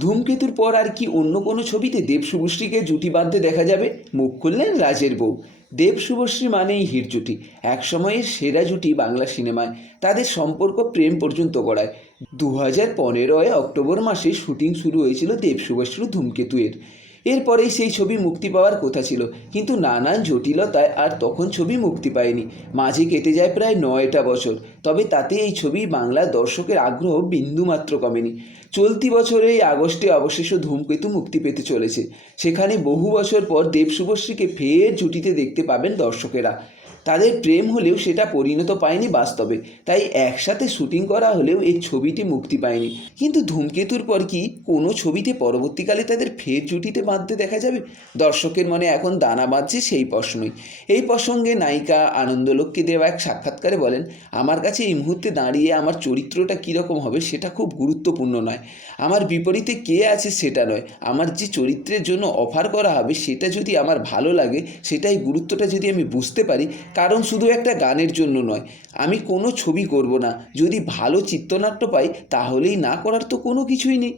ধূমকেতুর পর আর কি অন্য কোনো ছবিতে দেব শুভশ্রীকে জুটি বাঁধতে দেখা যাবে? মুখ খুললেন রাজের বউ। দেব শুভশ্রী মানেই হির জুটি। এক একসময়ের সেরা জুটি বাংলা সিনেমায়। তাদের সম্পর্ক প্রেম পর্যন্ত গড়ায়। দু হাজার পনেরোয় অক্টোবর মাসে শুটিং শুরু হয়েছিল দেব শুভশ্রী ধূমকেতু এর এরপরেই সেই ছবি মুক্তি পাওয়ার কথা ছিল। কিন্তু নানান জটিলতায় আর তখন ছবি মুক্তি পায়নি। মাঝে কেটে যায় প্রায় নয়টা বছর। তবে তাতে এই ছবি বাংলার দর্শকের আগ্রহ বিন্দুমাত্র কমেনি। চলতি বছরে এই আগস্টে অবশেষ ধূমকেতু মুক্তি পেতে চলেছে। সেখানে বহু বছর পর দেব শুভশ্রীকে ফের জুটিতে দেখতে পাবেন দর্শকেরা। তাদের প্রেম হলেও সেটা পরিণত পায়নি বাস্তবে। তাই একসাথে শুটিং করা হলেও এই ছবিটি মুক্তি পায়নি। কিন্তু ধূমকেতুর পর কি কোনো ছবিতে পরবর্তীকালে তাদের ফের জুটিতে বাঁধতে দেখা যাবে? দর্শকের মনে এখন দানা বাঁধছে সেই প্রশ্নই। এই প্রসঙ্গে নায়িকা আনন্দলোককে দেওয়া এক সাক্ষাৎকারে বলেন, আমার কাছে এই মুহূর্তে দাঁড়িয়ে আমার চরিত্রটা কীরকম হবে সেটা খুব গুরুত্বপূর্ণ নয়। আমার বিপরীতে কে আছে সেটা নয়। আমার যে চরিত্রের জন্য অফার করা হবে সেটা যদি আমার ভালো লাগে, সেটাই গুরুত্বটা যদি আমি বুঝতে পারি কারণ শুধু একটা গানের জন্য নয়, আমি কোনো ছবি করব না। যদি ভালো চিত্রনাট্য পাই, তাহলেই না করার তো কোনো কিছুই নেই।